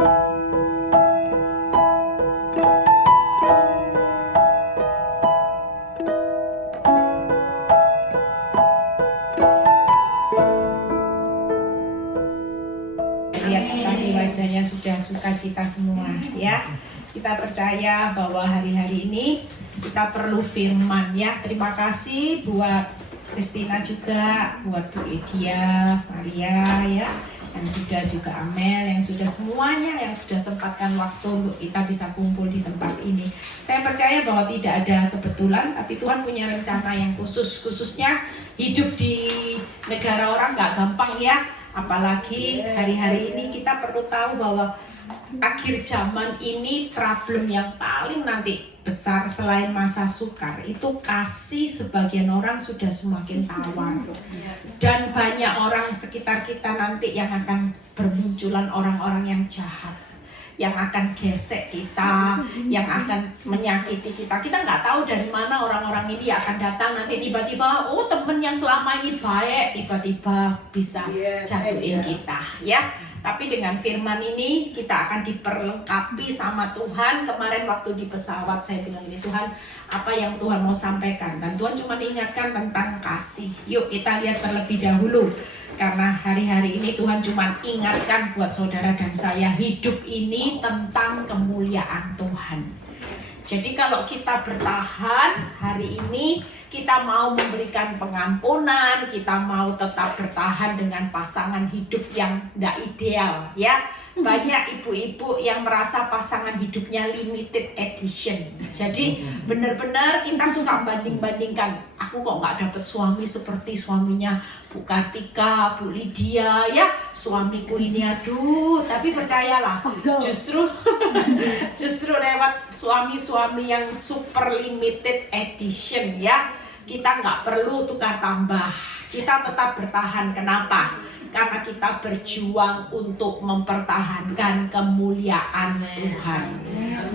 Lihat tadi wajahnya sudah sukacita semua ya. Kita percaya bahwa hari-hari ini kita perlu firman ya. Terima kasih buat Christina juga, buat Bu Lydia, Maria ya, yang sudah juga Amel, yang sudah semuanya, yang sudah sempatkan waktu untuk kita bisa kumpul di tempat ini. Saya percaya bahwa tidak ada kebetulan, tapi Tuhan punya rencana yang khususnya hidup di negara orang gak gampang ya. Apalagi hari-hari ini kita perlu tahu bahwa akhir zaman ini problem yang paling nanti besar selain masa sukar itu kasih sebagian orang sudah semakin tawar, dan banyak orang sekitar kita nanti yang akan bermunculan orang-orang yang jahat, yang akan gesek kita, yang akan menyakiti kita. Kita nggak tahu dari mana orang-orang ini akan datang nanti tiba-tiba, oh temen yang selama ini baik tiba-tiba bisa jatuhin kita ya. Tapi dengan firman ini kita akan diperlengkapi sama Tuhan. Kemarin waktu di pesawat saya bilang ini, Tuhan apa yang Tuhan mau sampaikan, dan Tuhan cuma ingatkan tentang kasih. Yuk kita lihat terlebih dahulu, karena hari-hari ini Tuhan cuma ingatkan buat saudara dan saya, hidup ini tentang kemuliaan Tuhan. Jadi kalau kita bertahan hari ini, kita mau memberikan pengampunan, kita mau tetap bertahan dengan pasangan hidup yang tidak ideal ya. Banyak ibu-ibu yang merasa pasangan hidupnya limited edition. Jadi benar-benar kita suka banding-bandingkan. Aku kok nggak dapet suami seperti suaminya Bu Kartika, Bu Lydia ya. Suamiku ini aduh. Tapi percayalah, justru lewat suami-suami yang super limited edition ya, kita nggak perlu tukar tambah. Kita tetap bertahan. Kenapa? Karena kita berjuang untuk mempertahankan kemuliaan Tuhan.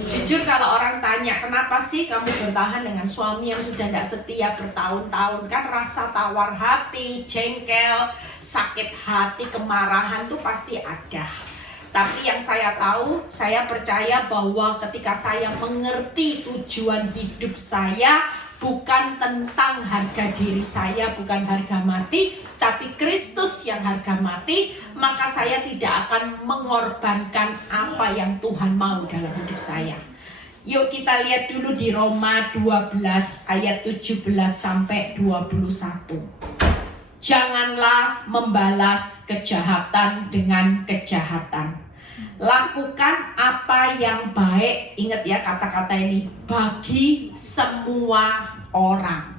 Jujur kalau orang tanya, kenapa sih kamu bertahan dengan suami yang sudah tidak setia bertahun-tahun? Kan rasa tawar hati, jengkel, sakit hati, kemarahan itu pasti ada. Tapi yang saya tahu, saya percaya bahwa ketika saya mengerti tujuan hidup saya, bukan tentang harga diri saya, bukan harga mati, tapi Kristus yang harga mati, maka saya tidak akan mengorbankan apa yang Tuhan mau dalam hidup saya. Yuk kita lihat dulu di Roma 12 ayat 17 sampai 21. Janganlah membalas kejahatan dengan kejahatan. Lakukan apa yang baik, ingat ya kata-kata ini, bagi semua orang.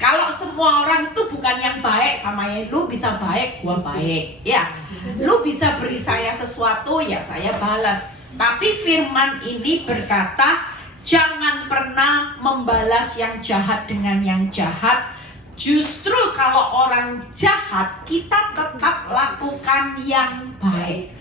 Kalau semua orang itu bukan yang baik, sama yang lu bisa baik, gua baik ya. Lu bisa beri saya sesuatu, ya saya balas. Tapi firman ini berkata, jangan pernah membalas yang jahat dengan yang jahat. Justru kalau orang jahat, kita tetap lakukan yang baik.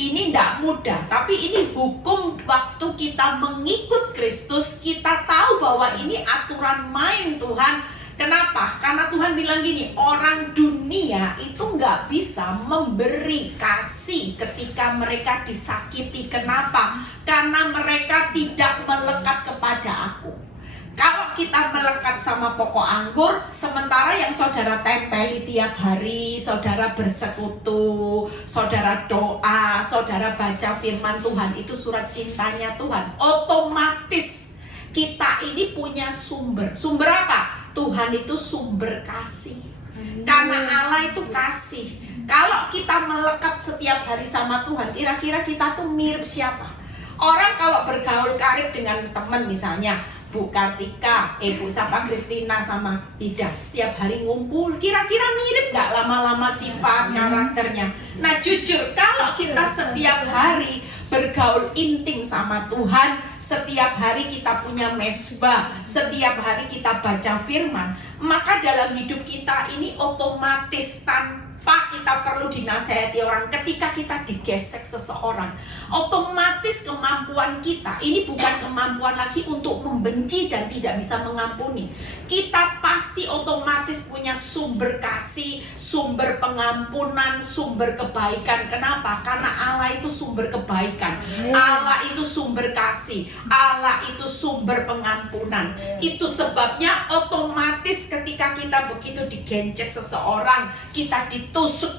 Ini tidak mudah, tapi ini hukum waktu kita mengikut Kristus. Kita tahu bahwa ini aturan main Tuhan. Kenapa? Karena Tuhan bilang gini, orang dunia itu nggak bisa memberi kasih ketika mereka disakiti. Kenapa? Karena mereka tidak melekat kepada aku. Kalau kita melekat sama pokok anggur, sementara yang saudara tempeli tiap hari, saudara bersekutu, saudara doa, saudara baca firman Tuhan, itu surat cintanya Tuhan. Otomatis kita ini punya sumber. Sumber apa? Tuhan itu sumber kasih. Karena Allah itu kasih. Kalau kita melekat setiap hari sama Tuhan, kira-kira kita tuh mirip siapa? Orang kalau bergaul karib dengan teman misalnya, Bu Kartika, Bu siapa Christina sama tidak, setiap hari ngumpul, kira-kira mirip gak lama-lama sifat karakternya? Nah jujur, kalau kita setiap hari bergaul intim sama Tuhan, setiap hari kita punya mesbah, setiap hari kita baca firman, maka dalam hidup kita ini otomatis tanpa Kenapa kita perlu dinasehati orang? Ketika kita digesek seseorang, otomatis kemampuan kita ini bukan kemampuan lagi untuk membenci dan tidak bisa mengampuni. Kita pasti otomatis punya sumber kasih, sumber pengampunan, sumber kebaikan. Kenapa? Karena Allah itu sumber kebaikan, Allah itu sumber kasih, Allah itu sumber pengampunan. Itu sebabnya otomatis ketika kita begitu digencet seseorang, kita ditusuk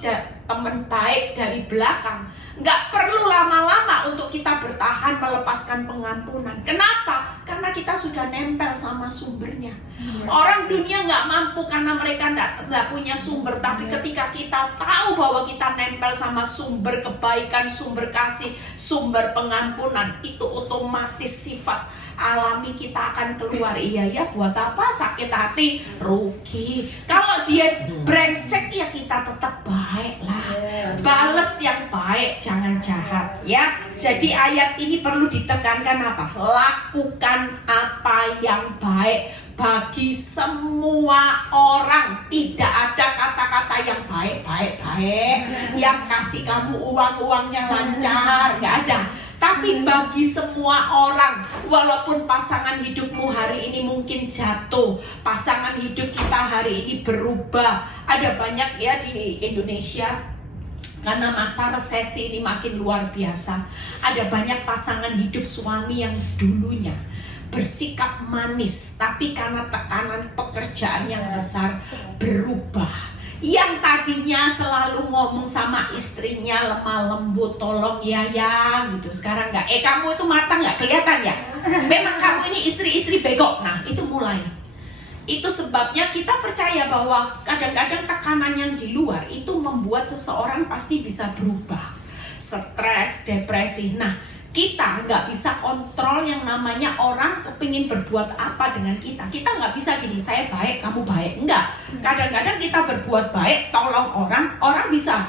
teman baik dari belakang, nggak perlu lama-lama untuk kita bertahan melepaskan pengampunan. Kenapa? Karena kita sudah nempel sama sumbernya. Orang dunia nggak mampu karena mereka nggak punya sumber. Tapi ketika kita tahu bahwa kita nempel sama sumber kebaikan, sumber kasih, sumber pengampunan, itu otomatis sifat alami kita akan keluar. Iya ya, buat apa sakit hati, rugi. Kalau dia brengsek ya kita tetap baik lah. Bales yang baik, jangan jahat ya. Jadi ayat ini perlu ditekankan apa? Lakukan apa yang baik bagi semua orang. Tidak ada kata-kata yang baik yang kasih kamu uangnya lancar, nggak ada. Tapi bagi semua orang, walaupun pasangan hidupmu hari ini mungkin jatuh, pasangan hidup kita hari ini berubah. Ada banyak ya di Indonesia, karena masa resesi ini makin luar biasa. Ada banyak pasangan hidup suami yang dulunya bersikap manis, tapi karena tekanan pekerjaan yang besar berubah. Yang tadinya selalu ngomong sama istrinya lemah lembut, tolong ya gitu, sekarang nggak. Kamu itu mata nggak kelihatan ya? Memang kamu ini istri-istri bego. Nah itu mulai. Itu sebabnya kita percaya bahwa kadang-kadang tekanan yang di luar itu membuat seseorang pasti bisa berubah, stres, depresi. Nah kita nggak bisa kontrol yang namanya orang kepingin berbuat apa dengan kita. Kita nggak bisa gini, saya baik, kamu baik. Enggak. Kadang-kadang kita berbuat baik, tolong orang bisa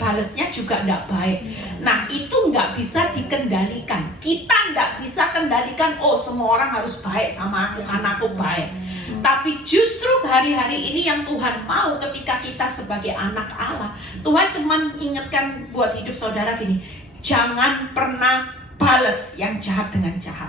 balesnya juga nggak baik. Nah itu nggak bisa dikendalikan. Kita nggak bisa kendalikan, oh semua orang harus baik sama aku karena aku baik. Tapi justru hari-hari ini yang Tuhan mau ketika kita sebagai anak Allah, Tuhan cuman ingatkan buat hidup saudara gini, jangan pernah balas yang jahat dengan jahat.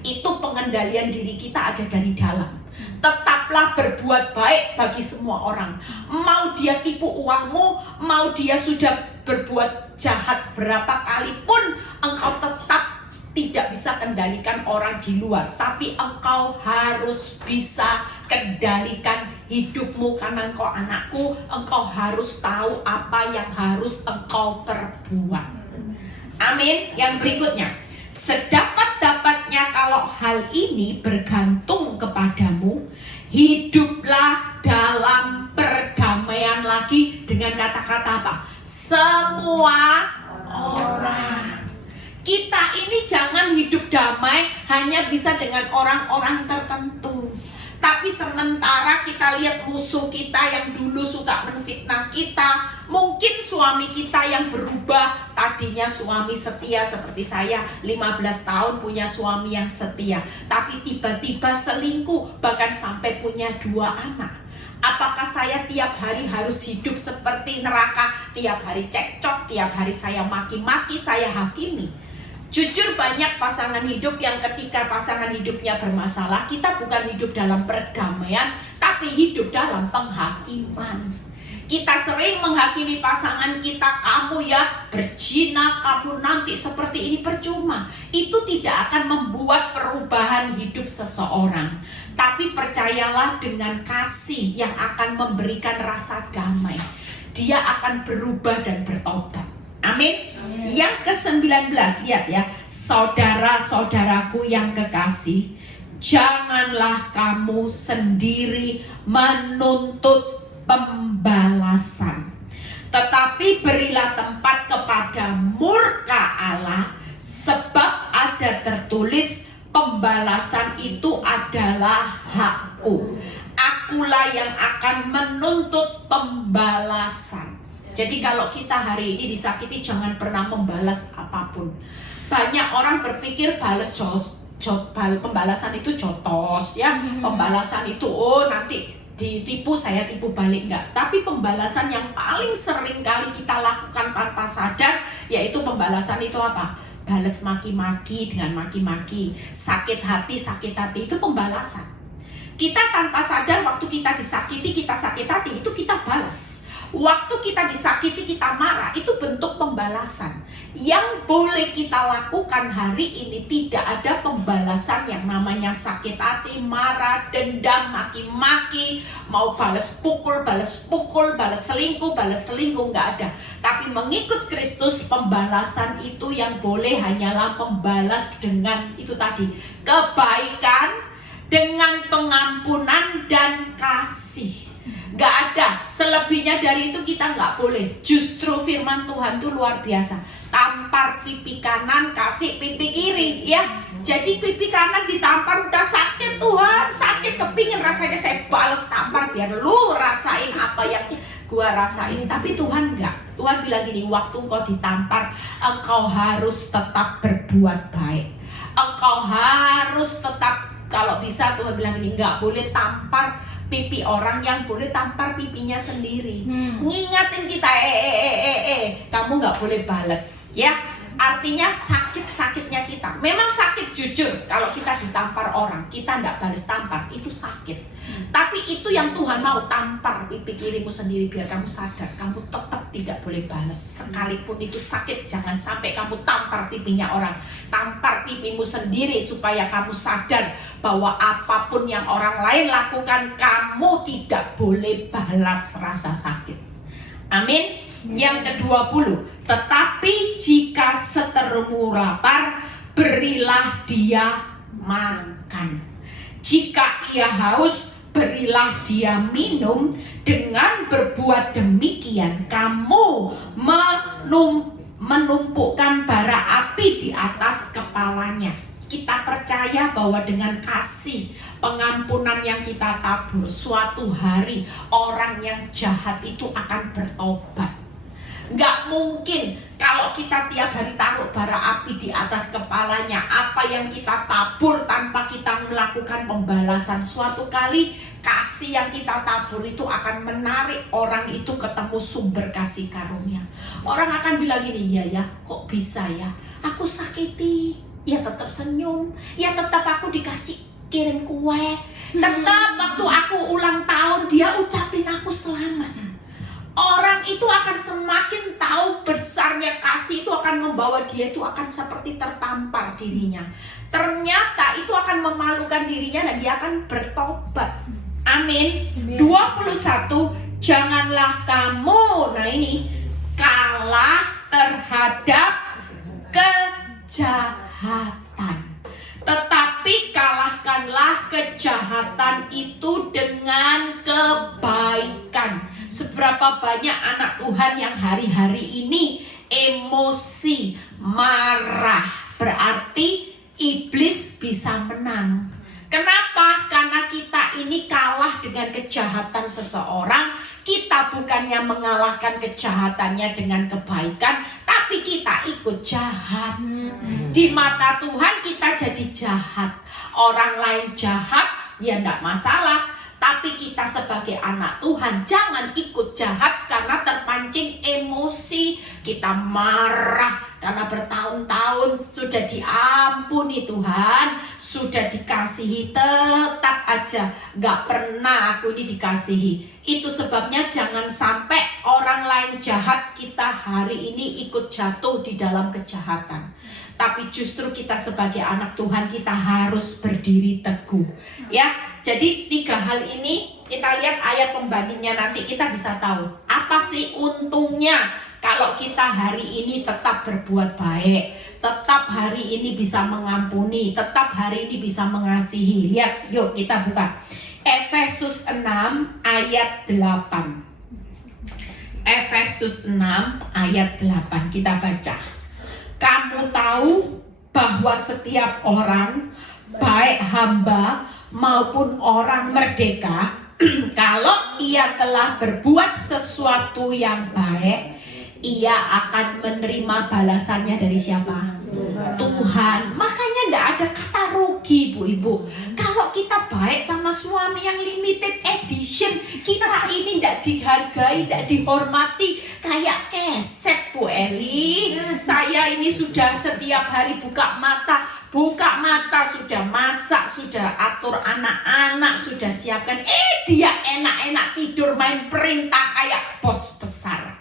Itu pengendalian diri kita ada dari dalam. Tetaplah berbuat baik bagi semua orang. Mau dia tipu uangmu, mau dia sudah berbuat jahat berapa kali pun, engkau tetap tidak bisa kendalikan orang di luar. Tapi engkau harus bisa kendalikan hidupmu, karena engkau anakku. Engkau harus tahu apa yang harus engkau perbuat. Amin. Yang berikutnya, sedapat-dapatnya kalau hal ini bergantung kepadamu, hiduplah dalam perdamaian. Lagi dengan kata-kata apa? Semua orang. Kita ini jangan hidup damai hanya bisa dengan orang-orang tertentu. Tapi sementara kita lihat musuh kita yang dulu suka menfitnah kita, mungkin suami kita yang berubah, tadinya suami setia seperti saya, 15 tahun punya suami yang setia, tapi tiba-tiba selingkuh, bahkan sampai punya 2 anak. Apakah saya tiap hari harus hidup seperti neraka? Tiap hari cekcok, tiap hari saya maki-maki, saya hakimi. Jujur banyak pasangan hidup yang ketika pasangan hidupnya bermasalah, kita bukan hidup dalam perdamaian, tapi hidup dalam penghakiman. Kita sering menghakimi pasangan kita, kamu ya berzina, kamu nanti seperti ini, percuma. Itu tidak akan membuat perubahan hidup seseorang. Tapi percayalah dengan kasih yang akan memberikan rasa damai, dia akan berubah dan bertobat. Amin. Yang ke-19, lihat ya, saudara-saudaraku yang kekasih, janganlah kamu sendiri menuntut pembalasan, tetapi berilah tempat kepada murka Allah, sebab ada tertulis, pembalasan itu adalah hakku, akulah yang akan menuntut pembalasan. Jadi kalau kita hari ini disakiti, jangan pernah membalas apapun. Banyak orang berpikir pembalasan itu jotos ya, pembalasan itu nanti ditipu, saya tipu balik, enggak. Tapi pembalasan yang paling sering kali kita lakukan tanpa sadar, yaitu pembalasan itu apa? Balas maki-maki dengan maki-maki. Sakit hati itu pembalasan. Kita tanpa sadar waktu kita disakiti, kita sakit hati, itu kita balas. Waktu kita disakiti, kita marah, itu bentuk pembalasan. Yang boleh kita lakukan hari ini, tidak ada pembalasan yang namanya sakit hati, marah, dendam, maki-maki, mau balas pukul, balas selingkuh, nggak ada. Tapi mengikut Kristus, pembalasan itu yang boleh hanyalah membalas dengan itu tadi, kebaikan, dengan pengampunan dan kasih. Gak ada, selebihnya dari itu kita gak boleh. Justru firman Tuhan itu luar biasa. Tampar pipi kanan, kasih pipi kiri, ya. Jadi pipi kanan ditampar udah sakit, Tuhan, sakit, kepingin rasanya saya balas tampar biar lu rasain apa yang gua rasain. Tapi Tuhan enggak. Tuhan bilang gini, waktu engkau ditampar, engkau harus tetap berbuat baik. Engkau harus tetap, kalau bisa Tuhan bilang gini, enggak boleh tampar pipi orang, yang boleh tampar pipinya sendiri. Ngingatin kita, kamu nggak boleh bales, ya. Artinya sakit-sakitnya kita. Memang sakit jujur, kalau kita ditampar orang, kita nggak balas tampar, itu sakit. Tapi itu yang Tuhan mau, tampar pipi kirimu sendiri biar kamu sadar, kamu tetap tidak boleh balas. Sekalipun itu sakit, jangan sampai kamu tampar pipinya orang. Tampar pipimu sendiri supaya kamu sadar bahwa apapun yang orang lain lakukan, kamu tidak boleh balas rasa sakit. Amin. Yang ke-20, tetapi jika seterumu lapar, berilah dia makan. Jika ia haus, berilah dia minum. Dengan berbuat demikian, kamu menumpukkan bara api di atas kepalanya. Kita percaya bahwa dengan kasih, pengampunan yang kita tabur, suatu hari orang yang jahat itu akan bertobat. Nggak mungkin kalau kita tiap hari taruh bara api di atas kepalanya, apa yang kita tabur tanpa kita melakukan pembalasan, suatu kali kasih yang kita tabur itu akan menarik orang itu ketemu sumber kasih karunia. Orang akan bilang gini, ya kok bisa ya, aku sakiti, ya tetap senyum, ya tetap aku dikasih kirim kue, tetap waktu aku ulang tahun dia ucapin aku selamat. Orang itu akan semakin tahu besarnya kasih itu akan membawa dia itu akan seperti tertampar dirinya. Ternyata itu akan memalukan dirinya dan dia akan bertobat. Amin. 21, janganlah kamu, nah ini, kalah terhadap kejahatan. Tetapi kalahkanlah kejahatan itu dengan kebaikan. Seberapa banyak anak Tuhan yang hari-hari ini emosi, marah, berarti iblis bisa menang. Kenapa? Karena kita ini kalah dengan kejahatan seseorang. Kita bukannya mengalahkan kejahatannya dengan kebaikan, tapi kita ikut jahat. Di mata Tuhan kita jadi jahat. Orang lain jahat, ya enggak masalah. Tapi kita sebagai anak Tuhan jangan ikut jahat karena terpancing emosi. Kita marah karena bertahun-tahun sudah diampuni Tuhan, sudah dikasihi, tetap aja gak pernah aku ini dikasihi. Itu sebabnya jangan sampai orang lain jahat, kita hari ini ikut jatuh di dalam kejahatan. Tapi justru kita sebagai anak Tuhan, kita harus berdiri teguh. Ya, jadi 3 hal ini kita lihat ayat pembandingnya, nanti kita bisa tahu apa sih untungnya kalau kita hari ini tetap berbuat baik, tetap hari ini bisa mengampuni, tetap hari ini bisa mengasihi. Lihat, yuk kita buka Efesus 6 ayat 8. Efesus 6 ayat 8 kita baca. Kamu tahu bahwa setiap orang, baik hamba maupun orang merdeka, kalau ia telah berbuat sesuatu yang baik, ia akan menerima balasannya dari siapa? Tuhan. Makanya tidak ada kata rugi, Bu Ibu. Kalau kita baik sama suami yang limited edition. Kita ini tidak dihargai, tidak dihormati, kayak keset Bu Eli. Saya ini sudah setiap hari buka mata sudah masak, sudah atur anak-anak, sudah siapkan. Dia enak-enak tidur main perintah kayak bos besar.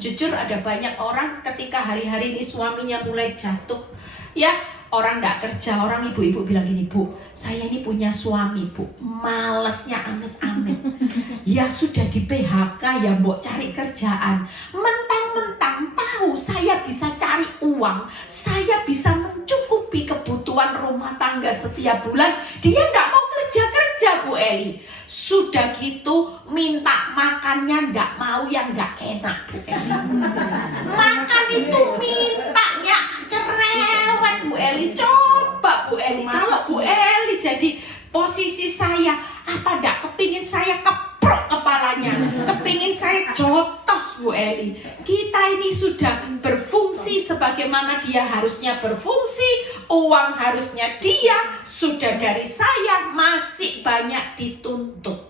Jujur ada banyak orang ketika hari-hari ini suaminya mulai jatuh, ya orang tidak kerja, orang ibu-ibu bilang gini, Bu, saya ini punya suami Bu, malesnya amit-amit. Ya sudah di PHK ya mbok cari kerjaan. Mentang-mentang tahu saya bisa cari uang, saya bisa mencukupi kebutuhan rumah tangga setiap bulan, dia tidak mau kerja-kerja Bu Eli. Sudah gitu minta makannya tidak mau yang tidak enak Bu Eli. Makan itu mintanya cerewet Bu Eli. Coba Bu Eli, kalau Bu Eli jadi posisi saya, apa ndak kepingin saya keprok kepalanya, kepingin saya jotos Bu Eli. Kita ini sudah berfungsi sebagaimana dia harusnya berfungsi, uang harusnya dia, sudah dari saya masih banyak dituntut.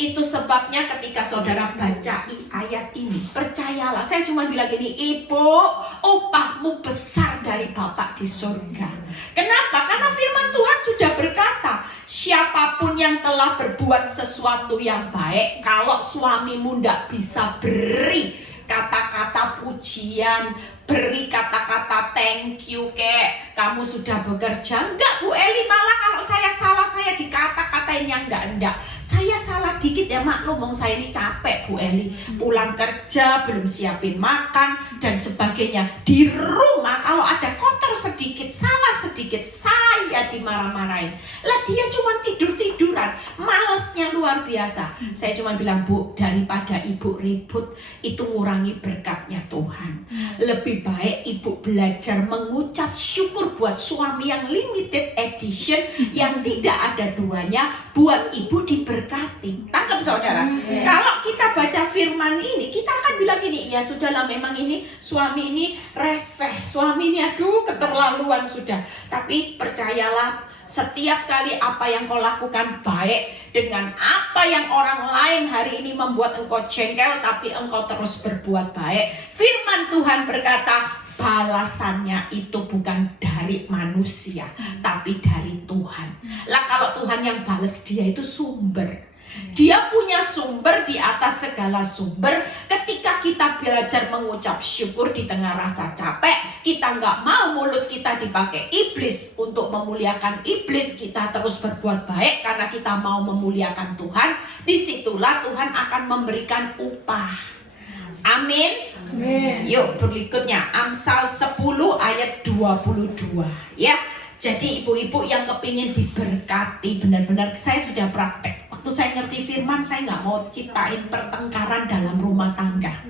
Itu sebabnya ketika saudara baca ayat ini, percayalah, saya cuma bilang gini, Ibu, upahmu besar dari Bapak di surga. Kenapa? Karena firman Tuhan sudah berkata, siapapun yang telah berbuat sesuatu yang baik, kalau suamimu tidak bisa beri kata-kata pujian, beri kata-kata thank you, kek kamu sudah bekerja. Enggak Bu Eli, malah kalau saya salah, saya dikata-katain yang enggak. Saya salah dikit ya maklum, saya ini capek Bu Eli, pulang kerja belum siapin makan dan sebagainya. Di rumah kalau ada kotor sedikit, salah sedikit, saya dimarah-marahin. Lah dia cuma tidur-tiduran, malesnya luar biasa. Saya cuma bilang, Bu, daripada ibu ribut, itu ngurangi berkatnya Tuhan. Lebih baik ibu belajar mengucap syukur buat suami yang limited edition, yang tidak ada duanya, buat ibu diberkati. Tangkap saudara? Kalau kita baca firman ini, kita akan bilang gini, ya sudahlah, memang ini suami ini reseh, suami ini aduh keterlaluan sudah. Tapi percayalah, setiap kali apa yang kau lakukan baik dengan apa yang orang lain hari ini membuat engkau jengkel, tapi engkau terus berbuat baik, firman Tuhan berkata balasannya itu bukan dari manusia, tapi dari Tuhan. Lah kalau Tuhan yang balas dia itu sumber. Dia punya sumber di atas segala sumber. Ketika kita belajar mengucap syukur di tengah rasa capek, kita nggak mau mulut kita dipakai iblis untuk memuliakan iblis, kita terus berbuat baik karena kita mau memuliakan Tuhan. Disitulah Tuhan akan memberikan upah. Amin. Yuk berikutnya Amsal 10 ayat 22 ya. Jadi ibu-ibu yang kepingin diberkati, benar-benar saya sudah praktek. Waktu saya ngerti firman, saya nggak mau ciptain pertengkaran dalam rumah tangga.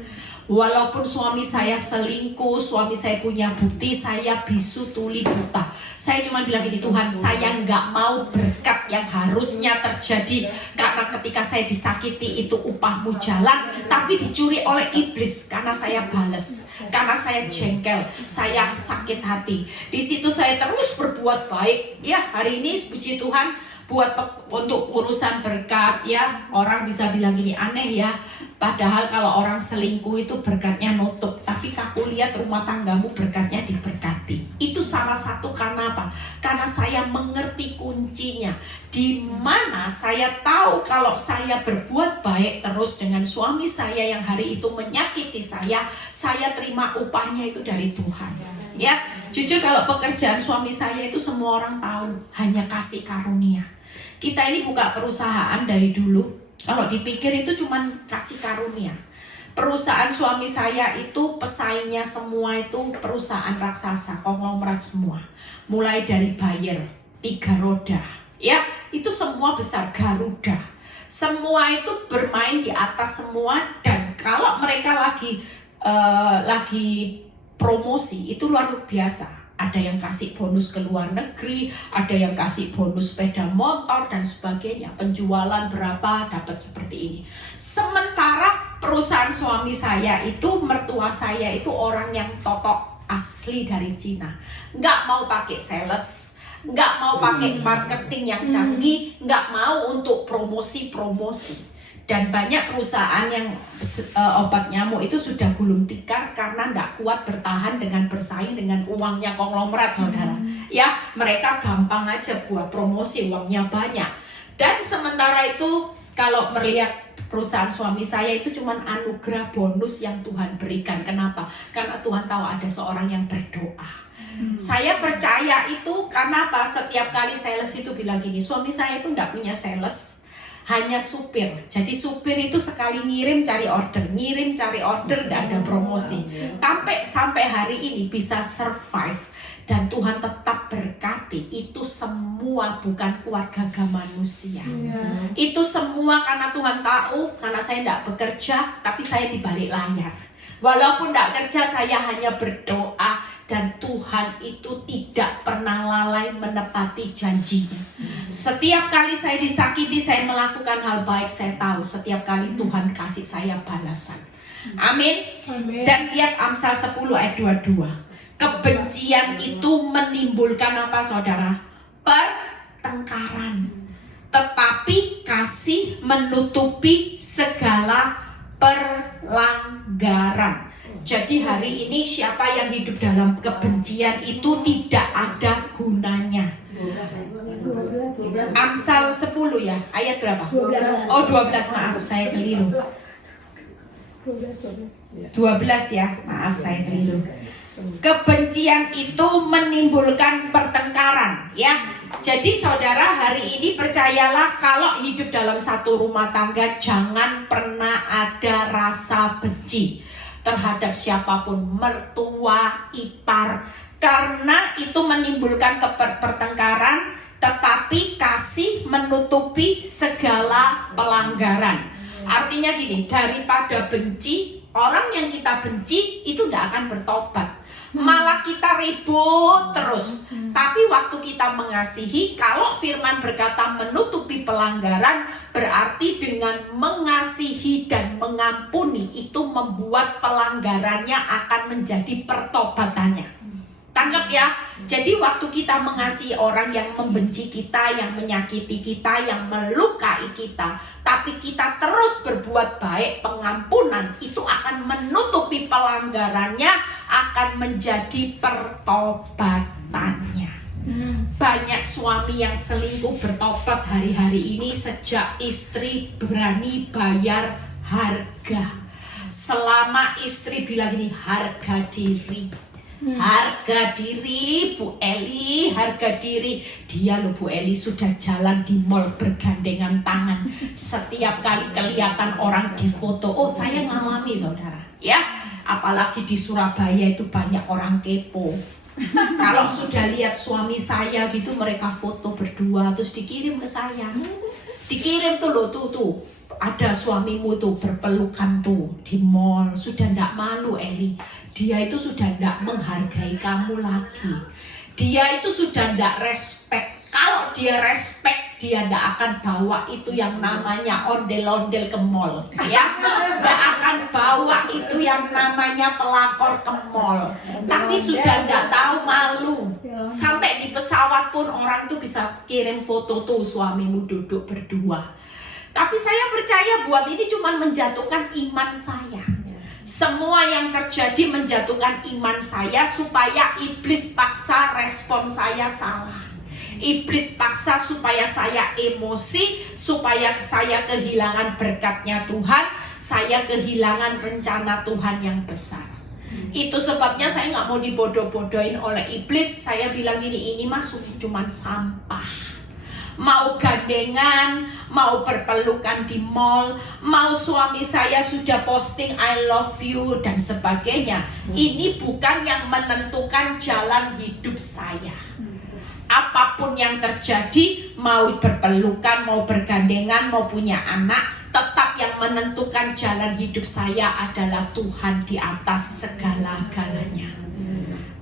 Walaupun suami saya selingkuh, suami saya punya bukti, saya bisu tuli buta. Saya cuma bilang gini, Tuhan, saya nggak mau berkat yang harusnya terjadi. Karena ketika saya disakiti itu upahmu jalan, tapi dicuri oleh iblis karena saya bales, karena saya jengkel, saya sakit hati. Di situ saya terus berbuat baik. Ya, hari ini puji Tuhan, buat untuk urusan berkat ya, orang bisa bilang gini, aneh ya, padahal kalau orang selingkuh itu berkatnya nutup, tapi aku lihat rumah tanggamu berkatnya diberkati. Itu salah satu karena apa? Karena saya mengerti kuncinya, di mana saya tahu kalau saya berbuat baik terus dengan suami saya yang hari itu menyakiti saya terima upahnya itu dari Tuhan. Ya, jujur kalau pekerjaan suami saya itu semua orang tahu, hanya kasih karunia. Kita ini buka perusahaan dari dulu, kalau dipikir itu cuman kasih karunia. Perusahaan suami saya itu pesaingnya semua itu perusahaan raksasa, konglomerat semua. Mulai dari Bayer, 3 roda, ya itu semua besar, Garuda. Semua itu bermain di atas semua, dan kalau mereka lagi promosi itu luar biasa. Ada yang kasih bonus ke luar negeri, ada yang kasih bonus sepeda motor dan sebagainya. Penjualan berapa dapat seperti ini. Sementara perusahaan suami saya itu, mertua saya itu orang yang totok asli dari Cina. Nggak mau pakai sales, nggak mau pakai marketing yang canggih, nggak mau untuk promosi-promosi. Dan banyak perusahaan yang obat nyamuk itu sudah gulung tikar karena nggak kuat bertahan dengan bersaing dengan uangnya konglomerat, saudara. Ya, mereka gampang aja buat promosi, uangnya banyak. Dan sementara itu kalau melihat perusahaan suami saya itu cuman anugerah bonus yang Tuhan berikan. Kenapa? Karena Tuhan tahu ada seorang yang berdoa. Saya percaya itu karena apa? Setiap kali sales itu bilang gini, suami saya itu enggak punya sales, hanya supir. Jadi supir itu sekali ngirim cari order, enggak ada promosi. Sampai hari ini bisa survive. Dan Tuhan tetap berkati. Itu semua bukan kuat gagah manusia. Itu semua karena Tuhan tahu, karena saya tidak bekerja, tapi saya di balik layar. Walaupun tidak kerja, saya hanya berdoa. Dan Tuhan itu tidak pernah lalai menepati janjinya. Setiap kali saya disakiti, saya melakukan hal baik, saya tahu setiap kali Tuhan kasih saya balasan. Amin. Dan lihat Amsal 10 ayat 22. Kebencian itu menimbulkan apa, saudara? Pertengkaran. Tetapi kasih menutupi segala pelanggaran. Jadi hari ini siapa yang hidup dalam kebencian itu tidak ada gunanya. Amsal 10 ya, ayat berapa? 12. Oh 12, maaf saya keliru. 12 ya, maaf saya keliru. Kebencian itu menimbulkan pertengkaran, ya. Jadi saudara, hari ini percayalah, kalau hidup dalam satu rumah tangga jangan pernah ada rasa benci terhadap siapapun, mertua, ipar, karena itu menimbulkan pertengkaran. Tetapi kasih menutupi segala pelanggaran. Artinya gini, daripada benci, orang yang kita benci itu tidak akan bertobat, malah kita ribut terus. Tapi waktu kita mengasihi, kalau firman berkata menutupi pelanggaran, berarti dengan mengasihi dan mengampuni itu membuat pelanggarannya akan menjadi pertobatannya. Tangkap ya. Jadi waktu kita mengasihi orang yang membenci kita, yang menyakiti kita, yang melukai kita, tapi kita terus berbuat baik, pengampunan itu akan menutupi pelanggarannya, akan menjadi pertobatannya. Banyak suami yang selingkuh bertobat hari-hari ini sejak istri berani bayar harga. Selama istri bilang gini, harga diri, harga diri Bu Eli, harga diri. Dia loh Bu Eli sudah jalan di mall bergandengan tangan. Setiap kali kelihatan orang di foto, oh saya ngalami saudara, ya. Apalagi di Surabaya itu banyak orang kepo. Kalau sudah lihat suami saya gitu, mereka foto berdua terus dikirim ke saya. Dikirim tuh loh, tuh ada suamimu tuh berpelukan tuh di mall. Sudah ndak malu Eli. Dia itu sudah ndak menghargai kamu lagi. Dia itu sudah ndak respect. Kalau dia respect, dia ndak akan bawa itu yang namanya ondel-ondel ke mall, ya. Ndak akan bawa itu yang namanya pelakor ke mall. Tapi sudah ndak tahu malu. Sampai di pesawat pun orang tuh bisa kirim foto tuh suamimu duduk berdua. Tapi saya percaya buat ini cuma menjatuhkan iman saya. Semua yang terjadi menjatuhkan iman saya supaya iblis paksa respon saya salah. Iblis paksa supaya saya emosi, supaya saya kehilangan berkatnya Tuhan, saya kehilangan rencana Tuhan yang besar. Itu sebabnya saya nggak mau dibodoh-bodohin oleh iblis. Saya bilang ini masuk cuman sampah. Mau gandengan, mau berpelukan di mall, mau suami saya sudah posting I love you dan sebagainya. Ini bukan yang menentukan jalan hidup saya. Apapun yang terjadi, mau berpelukan, mau bergandengan, mau punya anak, tetap yang menentukan jalan hidup saya adalah Tuhan di atas segala-galanya.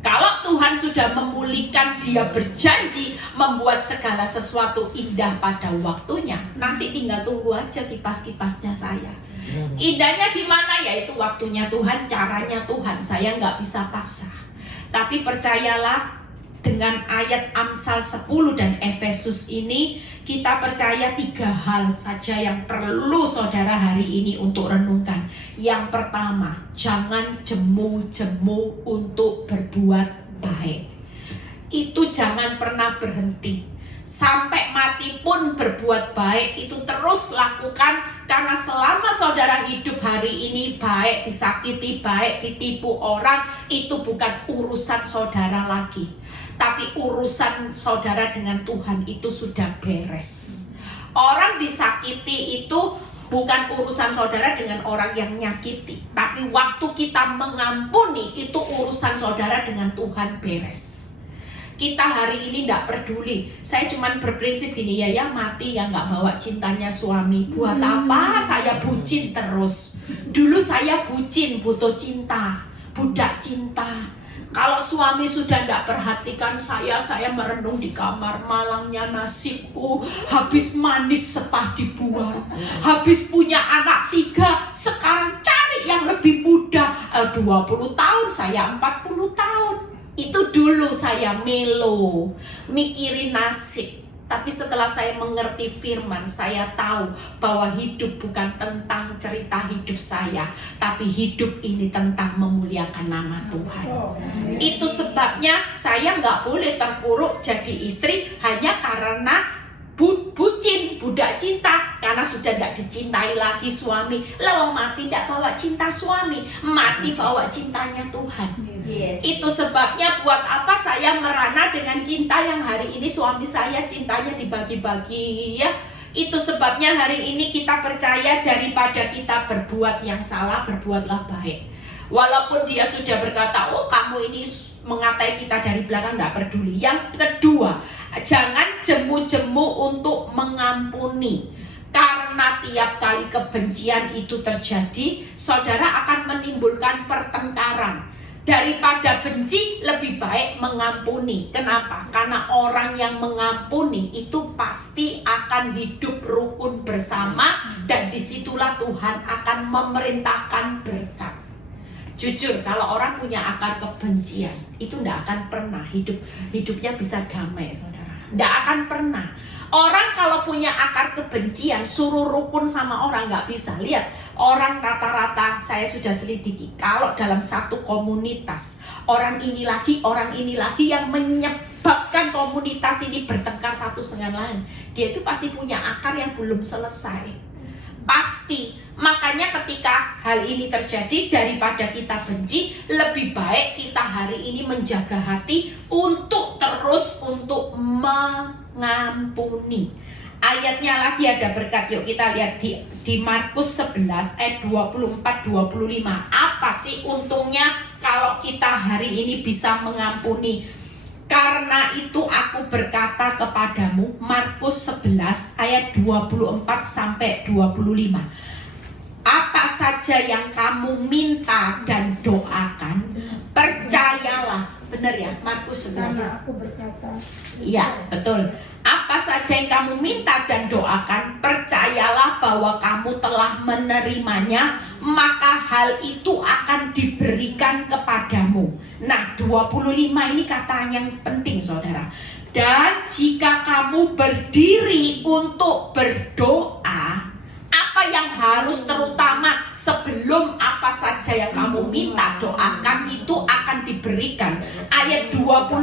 Kalau Tuhan sudah memulihkan, dia berjanji membuat segala sesuatu indah pada waktunya. Nanti tinggal tunggu aja kipas-kipasnya saya. Indahnya gimana? Yaitu waktunya Tuhan, caranya Tuhan. Saya nggak bisa paksa. Tapi percayalah, dengan ayat Amsal 10 dan Efesus ini, kita percaya 3 hal saja yang perlu saudara hari ini untuk renungkan. Yang pertama, jangan jemu-jemu untuk berbuat baik. Itu jangan pernah berhenti. Sampai mati pun berbuat baik, itu terus lakukan. Karena selama saudara hidup hari ini, baik disakiti, baik ditipu orang, itu bukan urusan saudara lagi, tapi urusan saudara dengan Tuhan itu sudah beres. Orang disakiti itu bukan urusan saudara dengan orang yang nyakiti, tapi waktu kita mengampuni itu urusan saudara dengan Tuhan beres. Kita hari ini tidak peduli. Saya cuman berprinsip gini, ya mati ya nggak bawa cintanya suami. Buat apa saya bucin terus? Dulu saya bucin, butuh cinta, budak cinta. Kalau suami sudah tidak perhatikan saya merenung di kamar, malangnya nasibku, habis manis sepah dibuang, habis punya anak 3, sekarang cari yang lebih muda, 20 tahun, saya 40 tahun. Itu dulu saya melo, mikirin nasib. Tapi setelah saya mengerti firman, saya tahu bahwa hidup bukan tentang cerita hidup saya, tapi hidup ini tentang memuliakan nama Tuhan. Itu sebabnya saya nggak boleh terpuruk jadi istri hanya karena bucin, budak cinta, karena sudah tidak dicintai lagi suami. Lalu mati tidak bawa cinta suami, mati bawa cintanya Tuhan. Yes. Itu sebabnya buat apa saya merana dengan cinta yang hari ini suami saya cintanya dibagi-bagi, ya. Itu sebabnya hari ini kita percaya daripada kita berbuat yang salah, berbuatlah baik. Walaupun dia sudah berkata, oh kamu ini mengatai kita dari belakang, tidak peduli. Yang kedua, jangan jemu-jemu untuk mengampuni. Karena tiap kali kebencian itu terjadi, saudara akan menimbulkan pertengkaran. Daripada benci, lebih baik mengampuni. Kenapa? Karena orang yang mengampuni itu pasti akan hidup rukun bersama, dan disitulah Tuhan akan memerintahkan berkat. Jujur, kalau orang punya akar kebencian, itu tidak akan pernah hidupnya bisa damai, saudara. Tidak akan pernah. Orang kalau punya akar kebencian, suruh rukun sama orang nggak bisa. Lihat, orang rata-rata saya sudah selidiki, kalau dalam satu komunitas, orang ini lagi yang menyebabkan komunitas ini bertengkar satu dengan lain, dia itu pasti punya akar yang belum selesai. Pasti. Makanya ketika hal ini terjadi, daripada kita benci, lebih baik kita hari ini menjaga hati untuk terus untuk mengampuni. Ayatnya lagi ada berkat. Yuk kita lihat di Markus 11 ayat 24-25. Apa sih untungnya kalau kita hari ini bisa mengampuni? Karena itu aku berkata kepadamu, Markus 11 ayat 24-25. Apa saja yang kamu minta dan doakan, percayalah. Benar ya, Markus 11. Karena aku berkata. Iya, betul. Apa saja yang kamu minta dan doakan, percayalah bahwa kamu telah menerimanya, maka hal itu akan diberikan kepadamu. Nah, 25 ini kata yang penting, saudara. Dan jika kamu berdiri untuk berdoa, apa yang harus terutama sebelum apa saja yang kamu minta doakan itu akan diberikan. Ayat 25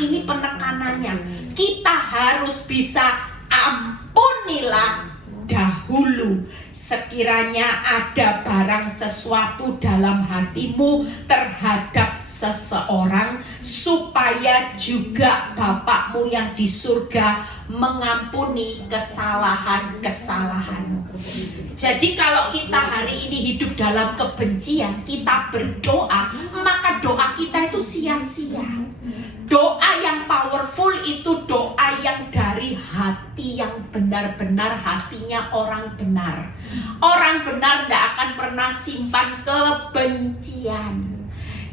ini penekanannya. Kita harus bisa ampunilah dahulu sekiranya ada barang sesuatu dalam hatimu terhadap seseorang, supaya juga Bapakmu yang di surga mengampuni kesalahan-kesalahanmu. Jadi kalau kita hari ini hidup dalam kebencian, kita berdoa, maka doa kita itu sia-sia. Doa yang powerful itu doa yang dari hati yang benar-benar hatinya orang benar. Orang benar tidak akan pernah simpan kebencian.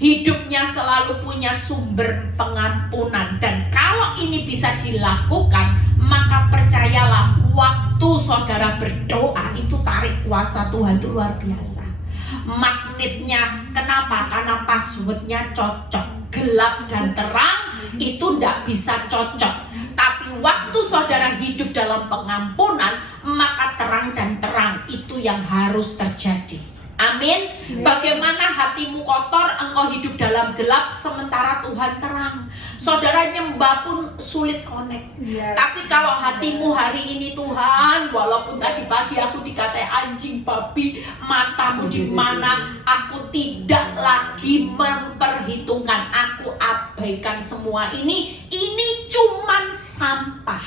Hidupnya selalu punya sumber pengampunan. Dan kalau ini bisa dilakukan, maka percayalah, waktu saudara berdoa itu tarik kuasa Tuhan itu luar biasa. Magnetnya, kenapa? Karena passwordnya cocok. Gelap dan terang, Itu tidak bisa cocok. Tapi waktu saudara hidup dalam pengampunan, maka terang dan terang itu yang harus terjadi. Amin. Bagaimana hatimu kotor, engkau hidup dalam gelap sementara Tuhan terang. Saudara nyembah pun sulit connect. Tapi kalau hatimu hari ini, Tuhan, walaupun tadi pagi aku dikatai anjing, babi, matamu di mana, aku tidak lagi memperhitungkan, aku abaikan semua ini cuman sampah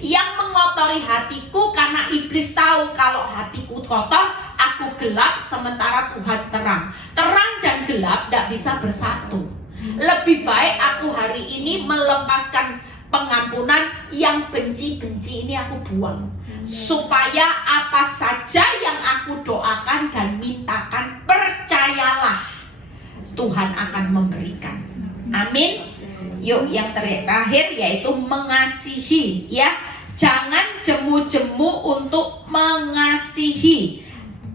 yang mengotori hatiku, karena iblis tahu kalau hatiku kotor, aku gelap sementara Tuhan terang. Terang dan gelap tidak bisa bersatu. Lebih baik aku hari ini melepaskan pengampunan, yang benci-benci ini aku buang. Supaya apa saja yang aku doakan dan mintakan, percayalah Tuhan akan memberikan. Amin. Yuk, yang terakhir yaitu mengasihi, ya. Jangan jemu-jemu untuk mengasihi.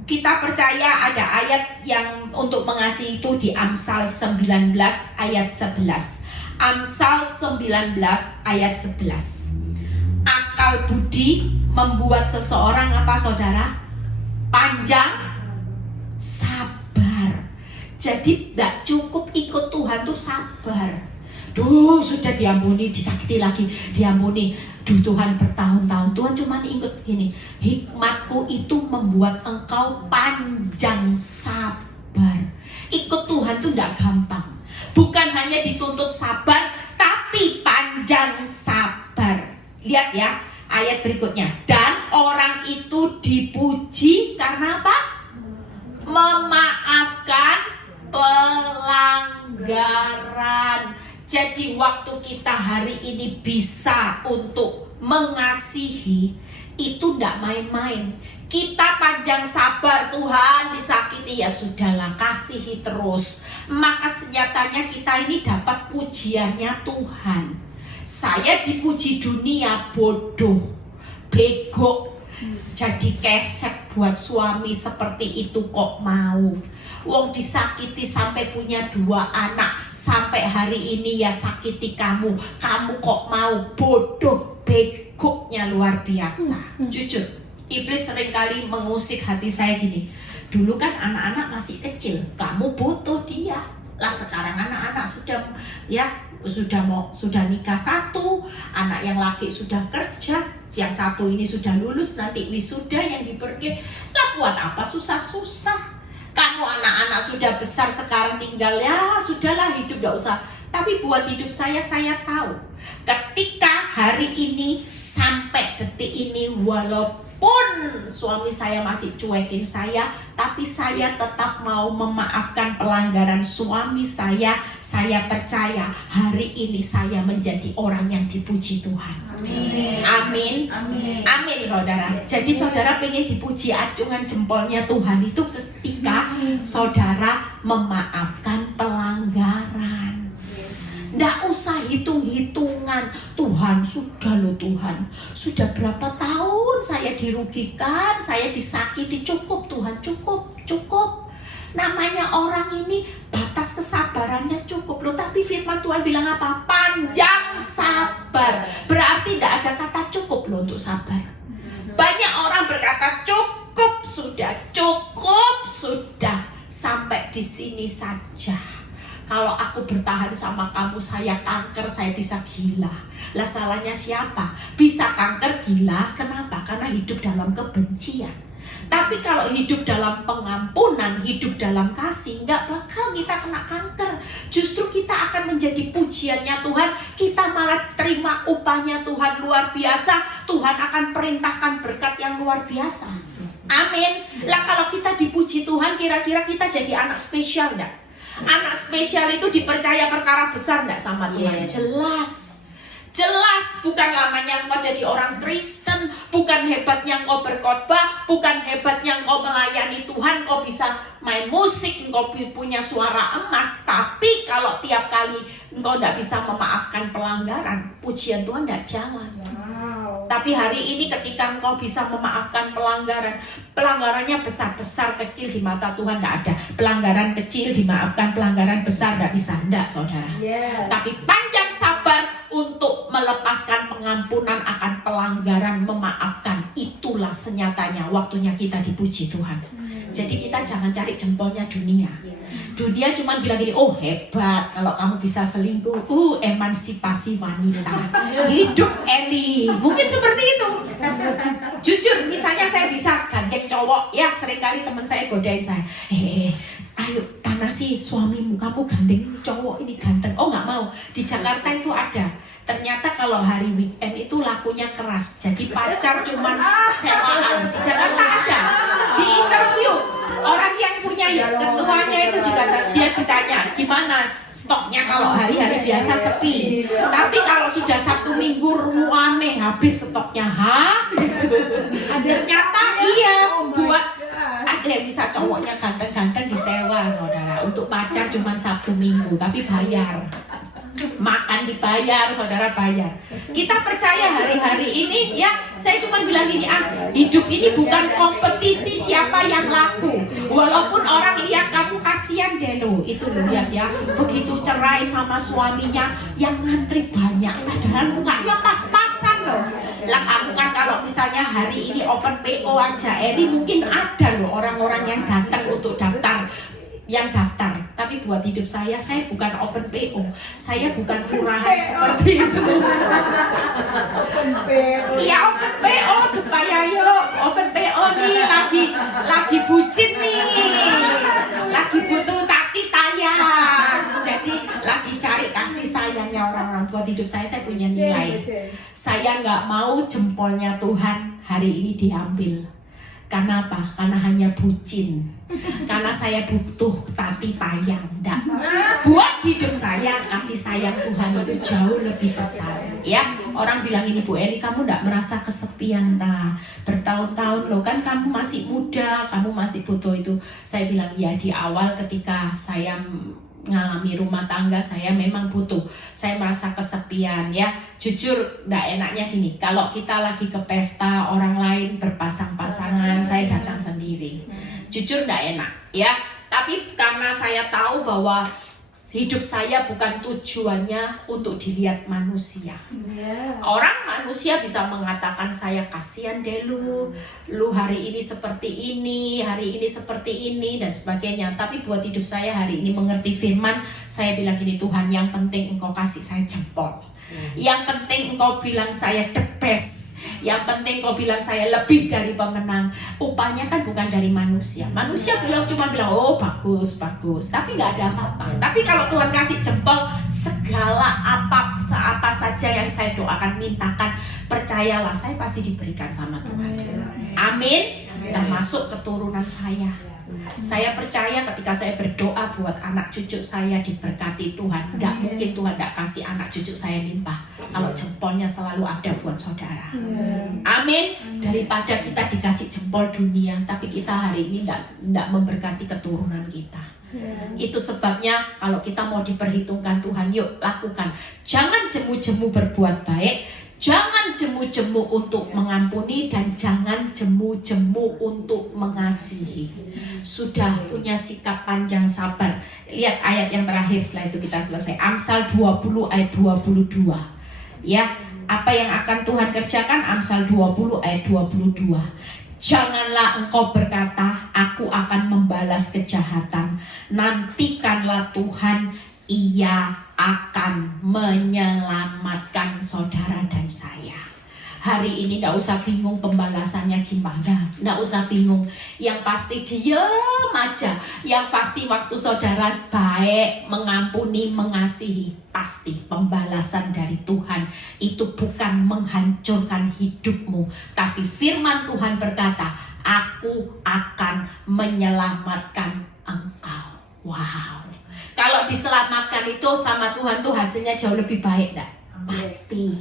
Kita percaya ada ayat yang untuk mengasihi itu di Amsal 19 ayat 11. Amsal 19 ayat 11. Akal budi membuat seseorang apa, saudara? Panjang sabar. Jadi tidak cukup ikut Tuhan tuh sabar. Duh, sudah diampuni, disakiti lagi, diampuni. Duh, Tuhan bertahun-tahun, Tuhan cuma ikut gini. Hikmatku itu membuat engkau panjang sabar. Ikut Tuhan itu tidak gampang. Bukan hanya dituntut sabar, tapi panjang sabar. Lihat ya, ayat berikutnya. Dan orang itu dipuji karena apa? Memaafkan pelanggaran. Jadi waktu kita hari ini bisa untuk mengasihi, itu tidak main-main. Kita panjang sabar, Tuhan disakiti, ya sudahlah, kasihi terus. Maka senyatanya kita ini dapat pujiannya Tuhan. Saya dipuji dunia, bodoh, bego, jadi keset buat suami seperti itu kok mau. Wong disakiti sampai punya 2 anak, sampai hari ini ya sakiti kamu kok mau. Bodoh, begoknya luar biasa. Jujur, iblis seringkali mengusik hati saya gini. Dulu kan anak-anak masih kecil, kamu butuh dia. Lah sekarang anak-anak sudah nikah 1, anak yang laki sudah kerja, yang 1 ini sudah lulus, nanti wisuda yang dipergi. Lah buat apa susah-susah? Kamu anak-anak sudah besar sekarang, tinggal ya sudahlah, hidup gak usah. Tapi buat hidup saya tahu ketika hari ini sampai detik ini, walaupun suami saya masih cuekin saya, tapi saya tetap mau memaafkan pelanggaran suami saya. Saya percaya hari ini saya menjadi orang yang dipuji Tuhan. Amin. Amin. Amin. Amin, saudara. Jadi saudara pengen dipuji acungan jempolnya Tuhan itu ketika saudara memaafkan pelanggaran. Nggak usah hitung-hitungan. Tuhan, sudah loh Tuhan, sudah berapa tahun saya dirugikan, saya disakiti. Cukup Tuhan, cukup. Namanya orang ini batas kesabarannya cukup loh. Tapi firman Tuhan bilang apa? Panjang sabar. Berarti tidak ada kata cukup loh untuk sabar. Banyak orang berkata cukup sudah, sampai di sini saja. Kalau aku bertahan sama kamu, saya kanker, saya bisa gila. Lah salahnya siapa? Bisa kanker, gila, kenapa? Karena hidup dalam kebencian. Tapi kalau hidup dalam pengampunan, hidup dalam kasih, nggak bakal kita kena kanker. Justru kita akan menjadi pujiannya Tuhan. Kita malah terima upahnya Tuhan luar biasa. Tuhan akan perintahkan berkat yang luar biasa. Amin. Lah kalau kita dipuji Tuhan, kira-kira kita jadi anak spesial nggak? Anak spesial itu dipercaya perkara besar enggak sama Tuhan? Jelas, bukan lamanya engkau jadi orang Kristen, bukan hebatnya engkau berkhotbah, bukan hebatnya engkau melayani Tuhan, engkau bisa main musik, engkau punya suara emas. Tapi kalau tiap kali engkau enggak bisa memaafkan pelanggaran, pujian Tuhan enggak jalan. Tapi hari ini ketika engkau bisa memaafkan pelanggarannya besar-besar, kecil di mata Tuhan enggak ada. Pelanggaran kecil dimaafkan, pelanggaran besar enggak bisa, enggak saudara. Tapi panjang pengampunan akan pelanggaran, memaafkan. Itulah senyatanya waktunya kita dipuji Tuhan. Jadi kita jangan cari jempolnya dunia. Dunia cuma bilang gini, oh hebat kalau kamu bisa selingkuh, emansipasi wanita, hidup Eli. Mungkin seperti itu. Jujur, misalnya saya bisa gandeng cowok, ya seringkali teman saya godain saya, ayo tanasi suamimu, kamu gandeng cowok ini ganteng. Oh nggak mau. Di Jakarta itu ada. Ternyata kalau hari weekend itu lakunya keras. Jadi pacar cuman sewaan. Di Jakarta ada. Di interview orang yang punya ya ketuanya itu dia ditanya gimana stoknya kalau hari-hari biasa sepi. Tapi kalau sudah Sabtu Minggu ruame habis stoknya. Ternyata iya buat ada yang bisa cowoknya ganteng-ganteng disewa saudara. Untuk pacar cuman Sabtu Minggu tapi bayar. Makan dibayar, saudara bayar. Kita percaya hari-hari ini ya, saya cuma bilang gini, hidup ini bukan kompetisi siapa yang laku. Walaupun orang lihat kamu kasihan deh lo, itu lo lihat ya, begitu cerai sama suaminya yang ngantri banyak, padahal mukanya pas-pasan loh. Lah kamu kan kalau misalnya hari ini open PO aja, mungkin ada loh orang-orang yang datang untuk daftar. Yang daftar, tapi buat hidup saya bukan open PO, saya bukan murahan seperti itu. Iya open PO supaya yuk open PO nih lagi bucin nih, lagi butuh tati tayang, jadi lagi cari kasih sayangnya orang-orang. Buat hidup saya punya nilai. Saya nggak mau jempolnya Tuhan hari ini diambil. Karena apa? Karena hanya bucin. Karena saya butuh tati tayang. Nggak. Buat hidup saya kasih sayang Tuhan itu jauh lebih besar. Ya, orang bilang ini Bu Eli, kamu nggak merasa kesepian bertahun-tahun loh kan kamu masih muda, kamu masih butuh itu. Saya bilang ya di awal ketika saya ngalami rumah tangga saya memang butuh. Saya merasa kesepian ya. Jujur nggak enaknya gini, kalau kita lagi ke pesta orang lain berpasang-pasangan, saya datang sendiri. Jujur nggak enak ya. Tapi karena saya tahu bahwa hidup saya bukan tujuannya untuk dilihat manusia. Orang manusia bisa mengatakan saya kasihan deh lu hari ini seperti ini, hari ini seperti ini dan sebagainya. Tapi buat hidup saya hari ini mengerti firman, saya bilang gini, Tuhan yang penting engkau kasih saya jempol. Yang penting engkau bilang saya the best. Yang penting kau bilang saya lebih dari pemenang. Upahnya kan bukan dari manusia. Manusia cuma bilang oh bagus, tapi nggak ada apa-apa. Tapi kalau Tuhan kasih jempol, segala apa saja yang saya doakan, mintakan, percayalah saya pasti diberikan sama Tuhan. Amin. Termasuk keturunan saya. Saya percaya ketika saya berdoa buat anak cucu saya diberkati Tuhan, nggak mungkin Tuhan nggak kasih anak cucu saya limpah kalau jempolnya selalu ada buat saudara. Amin. Daripada kita dikasih jempol dunia tapi kita hari ini nggak memberkati keturunan kita. Itu sebabnya kalau kita mau diperhitungkan Tuhan, yuk lakukan. Jangan jemu-jemu berbuat baik, jangan jemu-jemu untuk mengampuni, dan jangan jemu-jemu untuk mengasihi. Sudah punya sikap panjang sabar. Lihat ayat yang terakhir setelah itu kita selesai. Amsal 20 ayat 22. Ya, apa yang akan Tuhan kerjakan? Amsal 20 ayat 22. Janganlah engkau berkata, aku akan membalas kejahatan. Nantikanlah Tuhan, Ia akan menyelamatkan saudara dan saya. Hari ini gak usah bingung pembalasannya gimana, gak usah bingung. Yang pasti diam aja. Yang pasti waktu saudara baik, mengampuni, mengasihi, pasti pembalasan dari Tuhan. Itu bukan menghancurkan hidupmu, tapi firman Tuhan berkata, aku akan menyelamatkan engkau. Wow. Kalau diselamatkan itu sama Tuhan tuh hasilnya jauh lebih baik, enggak? Pasti.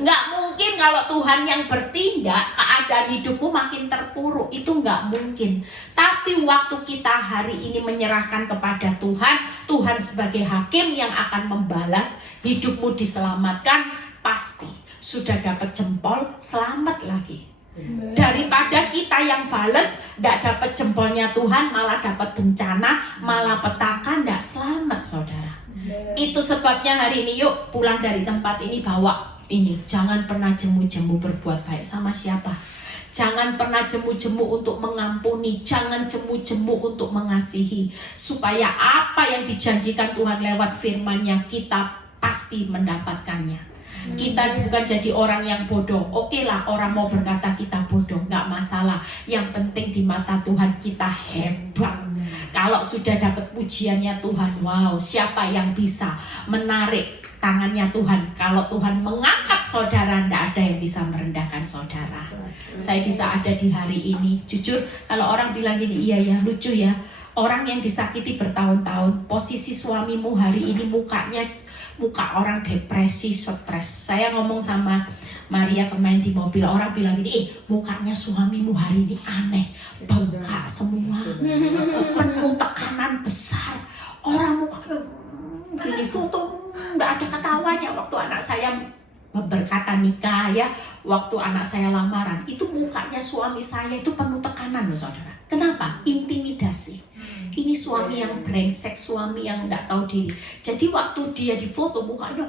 Nggak mungkin kalau Tuhan yang bertindak, keadaan hidupmu makin terpuruk. Itu nggak mungkin. Tapi waktu kita hari ini menyerahkan kepada Tuhan, Tuhan sebagai hakim yang akan membalas, hidupmu diselamatkan, pasti sudah dapat jempol, selamat lagi. Daripada kita yang bales, nggak dapat jempolnya Tuhan, malah dapat bencana, malah petaka, nggak selamat saudara. Itu sebabnya hari ini yuk pulang dari tempat ini bawa ini. Jangan pernah jemu-jemu berbuat baik sama siapa. Jangan pernah jemu-jemu untuk mengampuni. Jangan jemu-jemu untuk mengasihi. Supaya apa yang dijanjikan Tuhan lewat firman-Nya kita pasti mendapatkannya. Kita bukan jadi orang yang bodoh. Oke lah, orang mau berkata kita bodoh, nggak masalah. Yang penting di mata Tuhan kita hebat. Kalau sudah dapat pujiannya Tuhan, wow, siapa yang bisa menarik tangannya Tuhan? Kalau Tuhan mengangkat saudara, tidak ada yang bisa merendahkan saudara. Saya bisa ada di hari ini. Jujur, kalau orang bilang gini, iya ya, lucu ya. Orang yang disakiti bertahun-tahun, posisi suamimu hari ini muka orang depresi, stres. Saya ngomong sama Maria kemarin di mobil, orang bilang gini, mukanya suamimu hari ini aneh, bengkak semua, penuh tekanan besar. Orang muka gini, foto nggak ada ketawanya. Waktu anak saya berkata nikah ya, waktu anak saya lamaran, itu mukanya suami saya itu penuh tekanan loh saudara. Kenapa? Intimidasi. Ini suami yang brengsek, suami yang nggak tahu diri. Jadi waktu dia difoto mukanya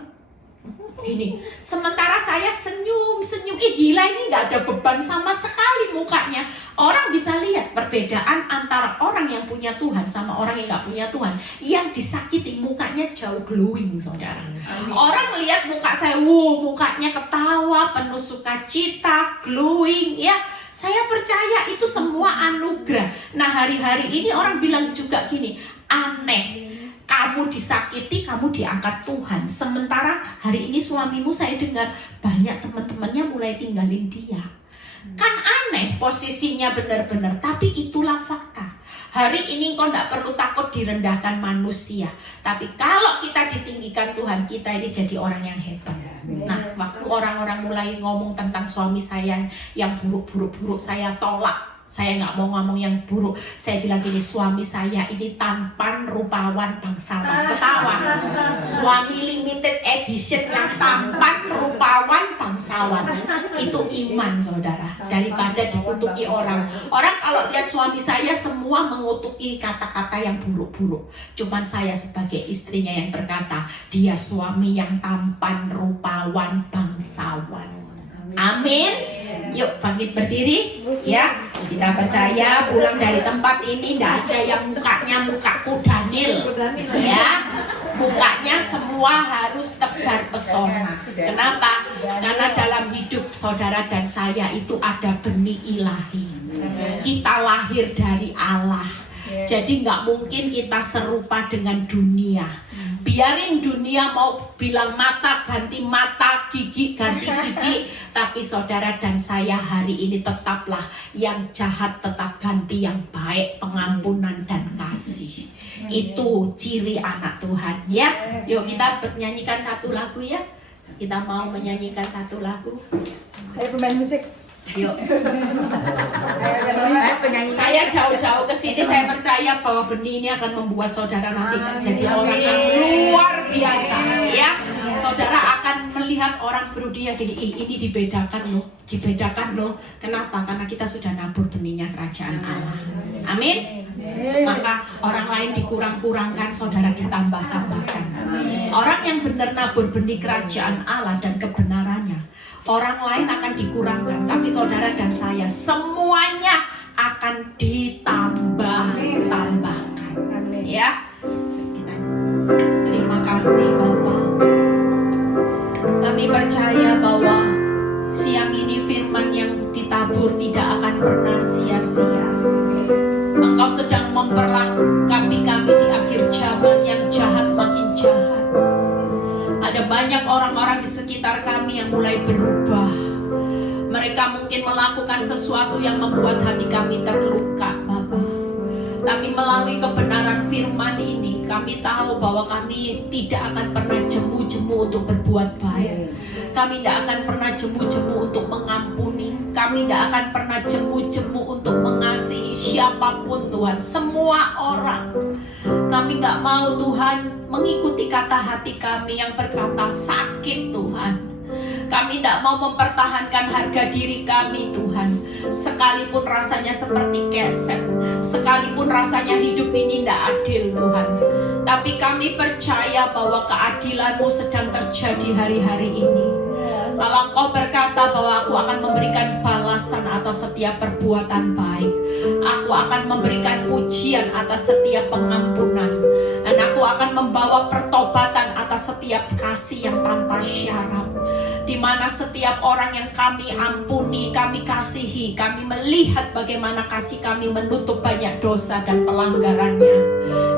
gini. Sementara saya senyum. Ih gila, ini nggak ada beban sama sekali mukanya. Orang bisa lihat perbedaan antara orang yang punya Tuhan sama orang yang nggak punya Tuhan. Yang disakiti mukanya jauh glowing saudara. Orang melihat muka saya, mukanya ketawa, penuh sukacita, glowing ya. Saya percaya itu semua anugerah. Nah hari-hari ini orang bilang juga gini, aneh, kamu disakiti, kamu diangkat Tuhan. Sementara hari ini suamimu saya dengar banyak teman-temannya mulai tinggalin dia. Kan aneh posisinya benar-benar, tapi itulah fakta. Hari ini kau tidak perlu takut direndahkan manusia. Tapi kalau kita ditinggikan Tuhan, kita ini jadi orang yang hebat. Nah, waktu orang-orang mulai ngomong tentang suami saya yang buruk-buruk, saya tolak. Saya nggak mau ngomong yang buruk. Saya bilang gini, suami saya ini tampan, rupawan, bangsawan. Ketawa. Suami limited edition yang tampan, rupawan, bangsawan. Itu iman saudara. Daripada dikutuki orang. Orang kalau lihat suami saya semua mengutuki kata-kata yang buruk-buruk. Cuman saya sebagai istrinya yang berkata, dia suami yang tampan, rupawan, bangsawan. Amin. Yuk bangkit berdiri ya. Kita percaya pulang dari tempat ini tidak ada yang mukanya mukaku Daniel ya. Mukanya semua harus tebar pesona. Kenapa? Karena dalam hidup saudara dan saya itu ada benih ilahi. Kita lahir dari Allah. Jadi nggak mungkin kita serupa dengan dunia. Biarin dunia mau bilang mata ganti mata, gigi ganti gigi, tapi saudara dan saya hari ini tetaplah yang jahat tetap ganti yang baik, pengampunan dan kasih. Itu ciri anak Tuhan ya. Yuk kita bernyanyikan satu lagu ya. Kita mau menyanyikan satu lagu. Ayo pemain musik. Yuk. Saya jauh-jauh ke sini, saya percaya bahwa benih ini akan membuat saudara nanti menjadi orang yang luar biasa ya. Saudara akan melihat orang berudia gini, ini dibedakan loh. Kenapa? Karena kita sudah nabur benihnya kerajaan Allah. Amin. Maka orang lain dikurang-kurangkan, saudara ditambah-tambahkan. Orang yang benar nabur benih kerajaan Allah dan kebenarannya, orang lain akan dikurangkan, tapi saudara dan saya semuanya akan ditambah-tambahkan. Ya. Terima kasih Bapa. Kami percaya bahwa siang ini firman yang ditabur tidak akan pernah sia-sia. Engkau sedang memperlengkapi kami di akhir zaman yang jahat makin jahat. Ada banyak orang-orang di sekitar kami yang mulai berubah. Mereka mungkin melakukan sesuatu yang membuat hati kami terluka, Bapa. Tapi melalui kebenaran firman ini, kami tahu bahwa kami tidak akan pernah jemu-jemu untuk berbuat baik. Kami tidak akan pernah jemu-jemu untuk mengampuni. Kami tidak akan pernah jemu-jemu untuk mengasihi siapapun Tuhan. Semua orang. Kami tidak mau Tuhan mengikuti kata hati kami yang berkata sakit Tuhan. Kami tidak mau mempertahankan harga diri kami Tuhan. Sekalipun rasanya seperti keset, sekalipun rasanya hidup ini tidak adil Tuhan, tapi kami percaya bahwa keadilan-Mu sedang terjadi hari-hari ini. Kalau Engkau berkata bahwa aku akan memberikan balasan atas setiap perbuatan baik, aku akan memberikan pujian atas setiap pengampunan, dan aku akan membawa pertobatan atas setiap kasih yang tanpa syarat. Di mana setiap orang yang kami ampuni, kami kasihi, kami melihat bagaimana kasih kami menutup banyak dosa dan pelanggarannya.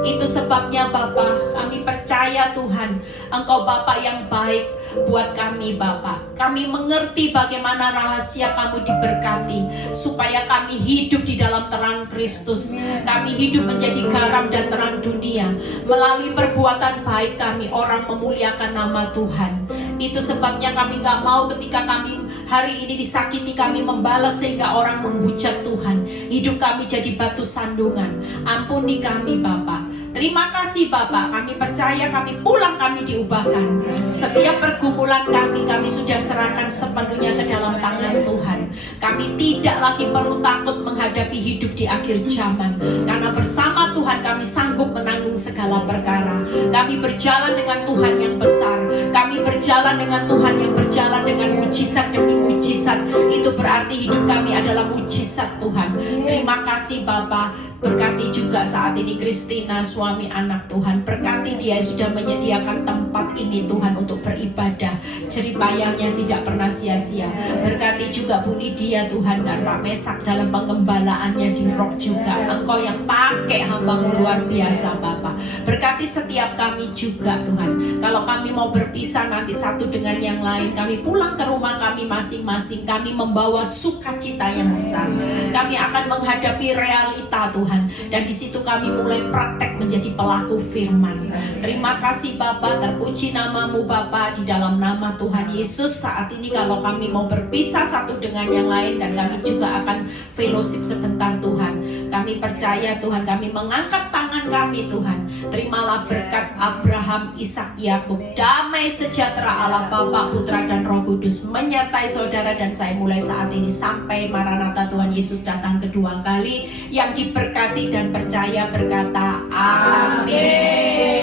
Itu sebabnya Bapa, kami percaya Tuhan, Engkau Bapa yang baik buat kami Bapa. Kami mengerti bagaimana rahasia kamu diberkati, supaya kami hidup di dalam terang Kristus. Kami hidup menjadi garam dan terang dunia. Melalui perbuatan baik kami, orang memuliakan nama Tuhan. Itu sebabnya kami gak mau ketika kami hari ini disakiti, kami membalas sehingga orang menghujat Tuhan. Hidup kami jadi batu sandungan. Ampuni kami Bapa. Terima kasih Bapak, kami percaya kami pulang, kami diubahkan. Setiap pergumulan kami sudah serahkan sepenuhnya ke dalam tangan Tuhan. Kami tidak lagi perlu takut menghadapi hidup di akhir zaman, karena bersama Tuhan kami sanggup menanggung segala perkara. Kami berjalan dengan Tuhan yang besar. Kami berjalan dengan Tuhan yang berjalan dengan mujizat demi mujizat. Itu berarti hidup kami adalah mujizat Tuhan. Terima kasih Bapak. Berkati juga saat ini Christina, suami anak Tuhan. Berkati dia sudah menyediakan tempat ini Tuhan untuk beribadah. Jeripayangnya tidak pernah sia-sia. Berkati juga Bu Lydia Tuhan, dan Pak Mesak dalam pengembalaannya di Rock juga. Engkau yang pakai hamba-Mu luar biasa Bapak. Berkati setiap kami juga Tuhan. Kalau kami mau berpisah nanti satu dengan yang lain, kami pulang ke rumah kami masing-masing. Kami membawa sukacita yang besar. Kami akan menghadapi realita Tuhan. Dan di situ kami mulai praktek menjadi pelaku firman. Terima kasih Bapa, terpuji nama-Mu Bapa, di dalam nama Tuhan Yesus. Saat ini kalau kami mau berpisah satu dengan yang lain, dan kami juga akan fellowship sebentar Tuhan, kami percaya Tuhan, kami mengangkat tangan kami Tuhan. Terimalah berkat Abraham, Ishak, Yakub. Damai sejahtera Allah Bapa, Putra dan Roh Kudus menyertai saudara dan saya mulai saat ini sampai Maranatha Tuhan Yesus datang kedua kali. Yang diberkati dan percaya berkata amin.